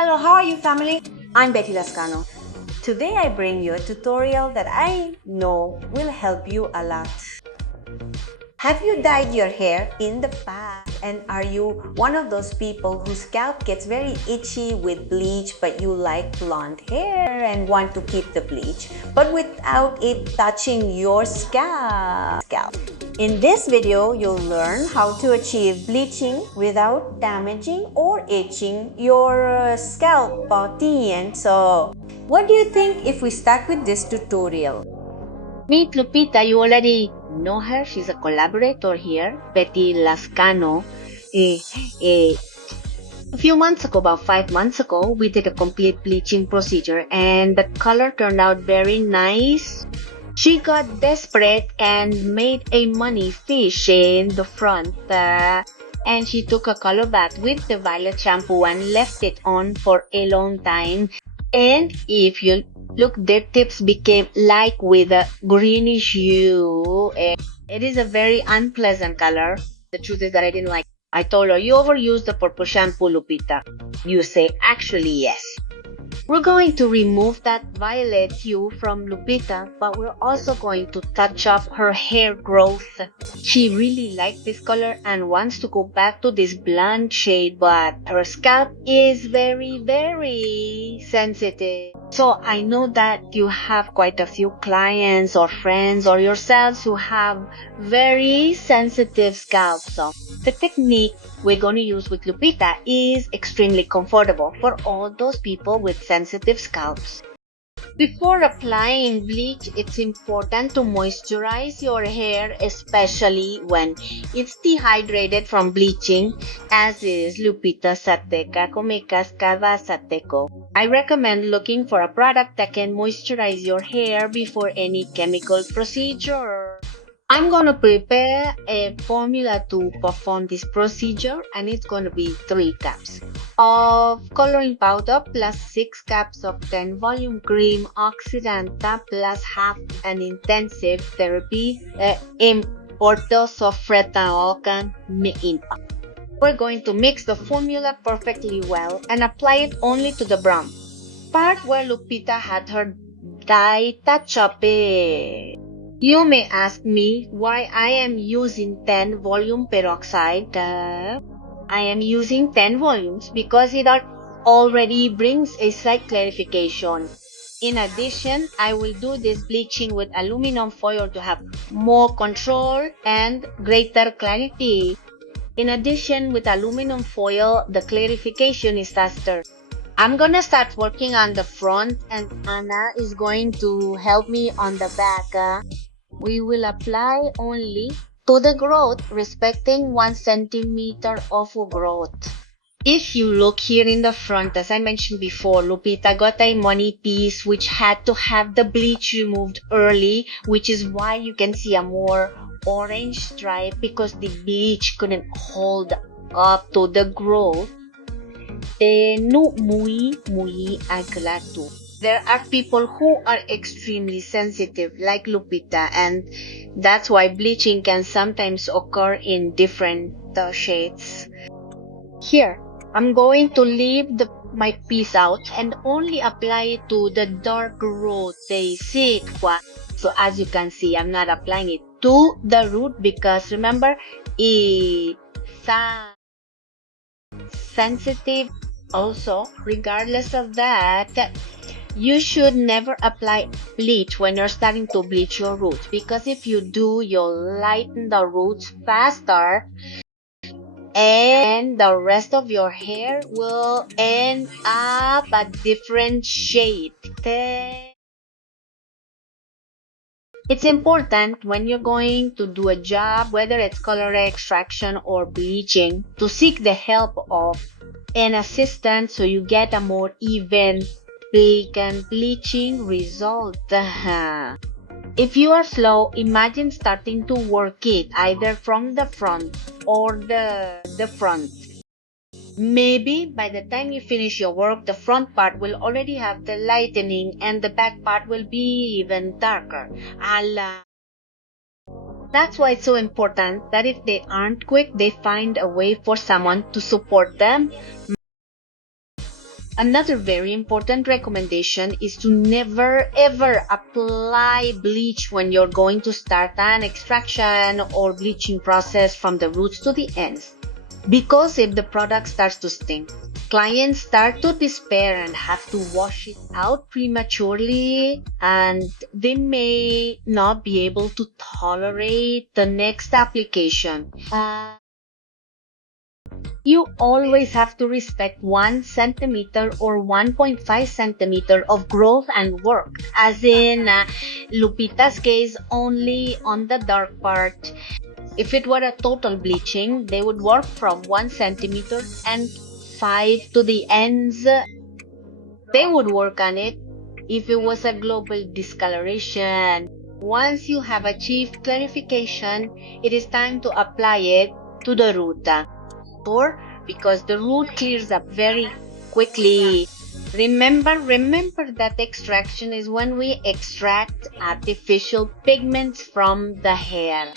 Hello, how are you, family? I'm Betty Lascano. Today I bring you a tutorial that I know will help you a lot. Have you dyed your hair in the past? And are you one of those people whose scalp gets very itchy with bleach, but you like blonde hair and want to keep the bleach, but without it touching your scalp? In this video, you'll learn how to achieve bleaching without damaging or itching your scalp. So, what do you think if we start with this tutorial? Meet Lupita, you already know her. She's a collaborator here, Betty Lascano. A few months ago, about 5 months ago, we did a complete bleaching procedure and the color turned out very nice. She got desperate and made a money fish in the front and she took a color bath with the violet shampoo and left it on for a long time. And if you look, their tips became like with a greenish hue. It is a very unpleasant color. The truth is that I didn't like it. I told her, you overused the purple shampoo, Lupita. You say, actually, yes. We're going to remove that violet hue from Lupita, but we're also going to touch up her hair growth. She really liked this color and wants to go back to this blonde shade, but her scalp is very sensitive. So I know that you have quite a few clients or friends or yourselves who have very sensitive scalps. So the technique we're going to use with Lupita is extremely comfortable for all those people with sensitive scalps. Before applying bleach, it's important to moisturize your hair, especially when it's dehydrated from bleaching, as is Lupita Sateca Come Cascada Sateco. I recommend looking for a product that can moisturize your hair before any chemical procedure. I'm going to prepare a formula to perform this procedure, and it's going to be 3 cups of coloring powder plus 6 cups of 10 volume cream oxidanta plus half an intensive therapy importo sofretaokan meimpa. We're going to mix the formula perfectly well and apply it only to the brown part where Lupita had her dye touch-up. You may ask me why I am using 10 volume peroxide. I am using 10 volumes because it already brings a slight clarification. In addition, I will do this bleaching with aluminum foil to have more control and greater clarity. In addition, with aluminum foil, the clarification is faster. I'm gonna start working on the front and Anna is going to help me on the back. We will apply only to the growth, respecting 1 centimeter of growth. If you look here in the front, as I mentioned before, Lupita got a money piece which had to have the bleach removed early, which is why you can see a more orange stripe because the bleach couldn't hold up to the growth. There are people who are extremely sensitive like Lupita, and that's why bleaching can sometimes occur in different shades. Here, I'm going to leave my piece out and only apply it to the dark root. So as you can see, I'm not applying it to the root because remember, it's sensitive. Also, regardless of that, you should never apply bleach when you're starting to bleach your roots, because if you do, you'll lighten the roots faster and the rest of your hair will end up a different shade. It's important when you're going to do a job, whether it's color extraction or bleaching, to seek the help of an assistant so you get a more even bleaching result. If you are slow, imagine starting to work it either from the front or the front. Maybe by the time you finish your work, the front part will already have the lightening and the back part will be even darker. That's why it's so important that if they aren't quick, they find a way for someone to support them. Another very important recommendation is to never ever apply bleach when you're going to start an extraction or bleaching process from the roots to the ends. Because if the product starts to stink, clients start to despair and have to wash it out prematurely, and they may not be able to tolerate the next application. You always have to respect 1 centimeter or 1.5 centimeter of growth and work, as in Lupita's case, only on the dark part. If it were a total bleaching, they would work from 1 centimeter and 5 to the ends. They would work on it. If it was a global discoloration, once you have achieved clarification, it is time to apply it to the root. Because the root clears up very quickly. Remember that extraction is when we extract artificial pigments from the hair.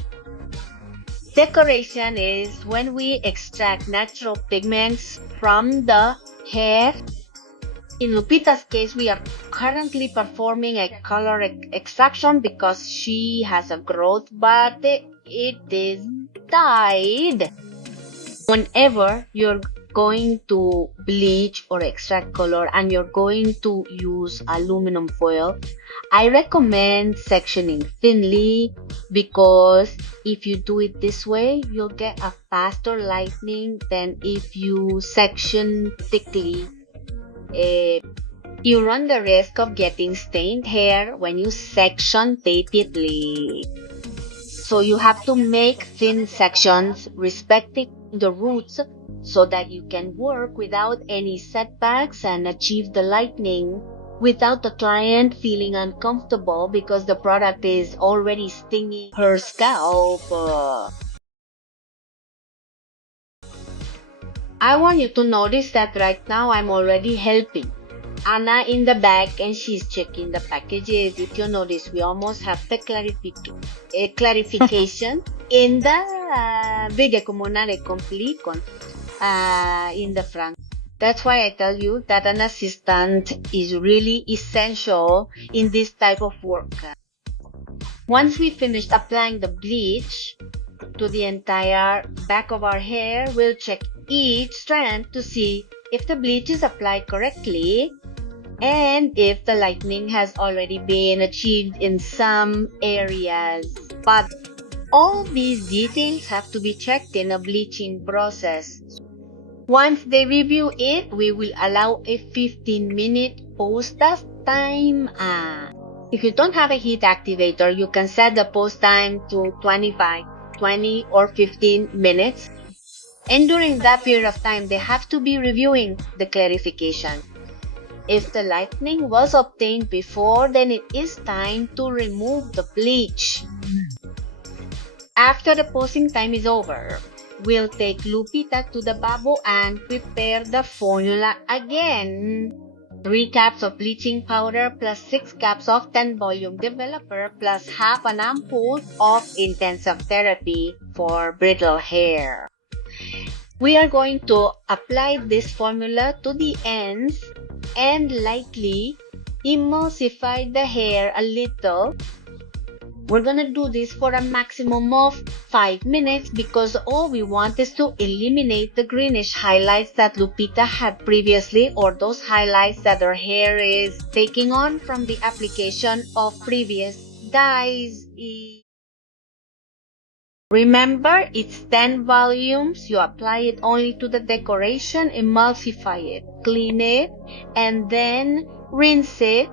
Decoration is when we extract natural pigments from the hair. In Lupita's case, we are currently performing a color extraction because she has a growth, but it is dyed. Whenever you're going to bleach or extract color and you're going to use aluminum foil, I recommend sectioning thinly, because if you do it this way, you'll get a faster lightening than if you section thickly. You run the risk of getting stained hair when you section thinly. So you have to make thin sections respecting the roots so that you can work without any setbacks and achieve the lightening without the client feeling uncomfortable because the product is already stinging her scalp. I want you to notice that right now I'm already helping Anna in the back and she's checking the packages. If you notice, we almost have the clarification in the bigger comunale complete in the front. That's why I tell you that an assistant is really essential in this type of work. Once we finished applying the bleach to the entire back of our hair, we'll check each strand to see if the bleach is applied correctly and if the lightening has already been achieved in some areas. But all these details have to be checked in a bleaching process. Once they review it, we will allow a 15-minute post-dust time. If you don't have a heat activator, you can set the post time to 20 or 15 minutes. And during that period of time, they have to be reviewing the clarification. If the lightening was obtained before, then it is time to remove the bleach. After the posting time is over, we'll take Lupita to the babo and prepare the formula again. 3 caps of bleaching powder plus 6 caps of 10 volume developer plus half an ampoule of intensive therapy for brittle hair. We are going to apply this formula to the ends and lightly emulsify the hair a little. We're gonna do this for a maximum of 5 minutes because all we want is to eliminate the greenish highlights that Lupita had previously, or those highlights that her hair is taking on from the application of previous dyes. Remember, it's 10 volumes. You apply it only to the decoration, emulsify it, clean it, and then rinse it.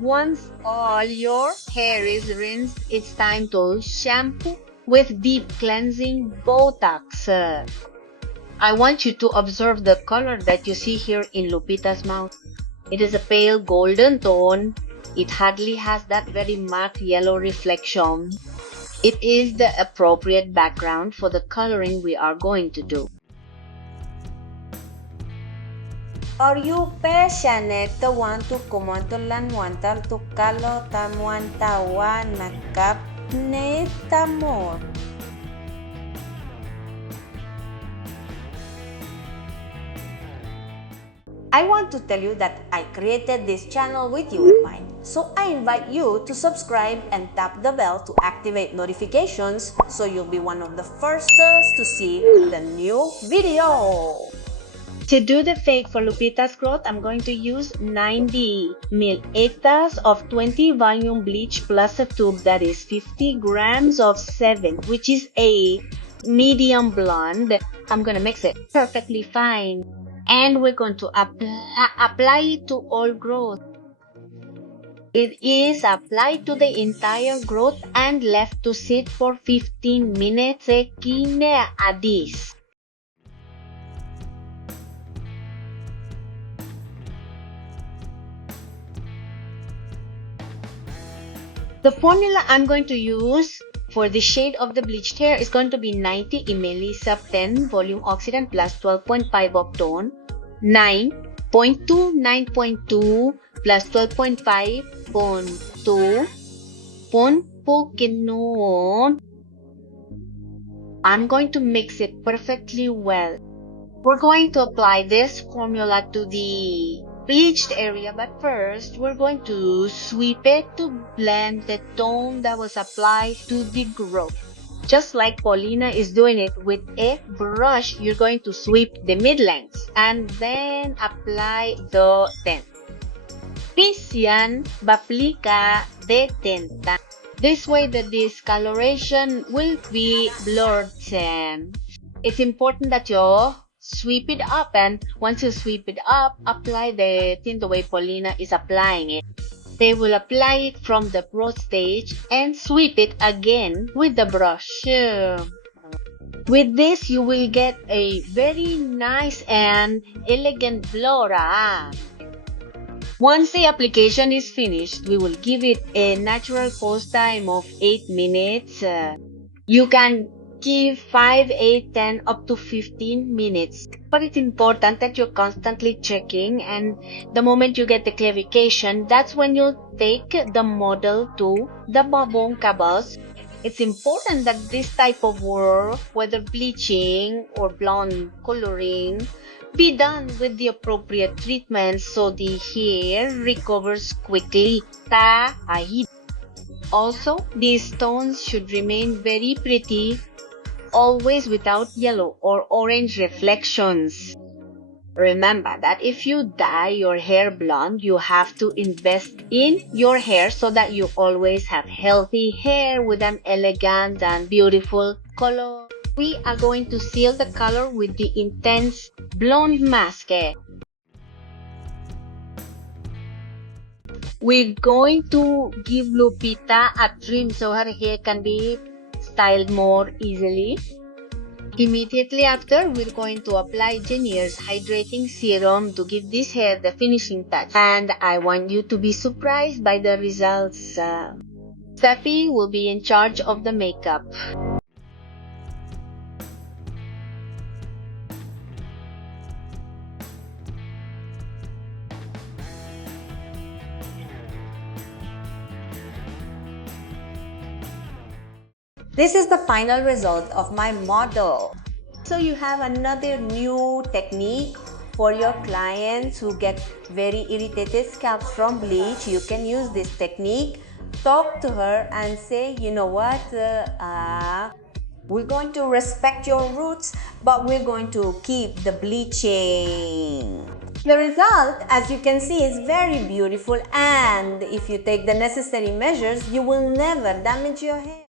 Once all your hair is rinsed, it's time to shampoo with deep cleansing Botox. I want you to observe the color that you see here in Lupita's mouth. It is a pale golden tone. It hardly has that very marked yellow reflection. It is the appropriate background for the coloring we are going to do. Are you passionate to want to kumantulan wantal to kalo tamuan tawan nakap ne tamor? I want to tell you that I created this channel with you in mind. So I invite you to subscribe and tap the bell to activate notifications so you'll be one of the first to see the new video. To do the fake for Lupita's growth, I'm going to use 90 ml, 8 thus of 20 volume bleach plus a tube that is 50 grams of 7, which is a medium blonde. I'm going to mix it perfectly fine. And we're going to apply it to all growth. It is applied to the entire growth and left to sit for 15 minutes. Kine adis. The formula I'm going to use for the shade of the bleached hair is going to be 90 ml of 10 volume oxidant plus 12.5 of tone, 9.2, 9.2 plus 12.5.2 pon po. I'm going to mix it perfectly well. We're going to apply this formula to the bleached area, but first we're going to sweep it to blend the tone that was applied to the growth. Just like Paulina is doing it with a brush, you're going to sweep the mid-lengths and then apply the tint. Pisyan baplika de tinta. This way the discoloration will be blurred. It's important that you sweep it up, and once you sweep it up, apply the tint the way Paulina is applying it. They will apply it from the broad stage and sweep it again with the brush. With this, you will get a very nice and elegant flora. Once the application is finished, we will give it a natural pose time of 8 minutes. You can give 5, 8, 10, up to 15 minutes. But it's important that you're constantly checking, and the moment you get the clarification, that's when you take the model to the babong cabals. It's important that this type of work, whether bleaching or blonde coloring, be done with the appropriate treatment so the hair recovers quickly. Also, these tones should remain very pretty, always without yellow or orange reflections. Remember that if you dye your hair blonde, you have to invest in your hair so that you always have healthy hair with an elegant and beautiful color. We are going to seal the color with the intense blonde mask. We're going to give Lupita a trim so her hair can be styled more easily. Immediately after, we're going to apply Janier's hydrating serum to give this hair the finishing touch. And I want you to be surprised by the results. Steffi will be in charge of the makeup. This is the final result of my model. So you have another new technique for your clients who get very irritated scalps from bleach. You can use this technique. Talk to her and say, you know what, we're going to respect your roots, but we're going to keep the bleaching. The result, as you can see, is very beautiful, and if you take the necessary measures, you will never damage your hair.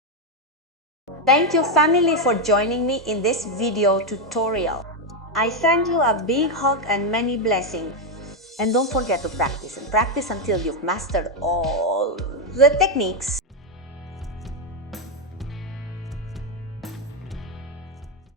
Thank you, family, for joining me in this video tutorial. I send you a big hug and many blessings. And don't forget to practice, and practice until you've mastered all the techniques.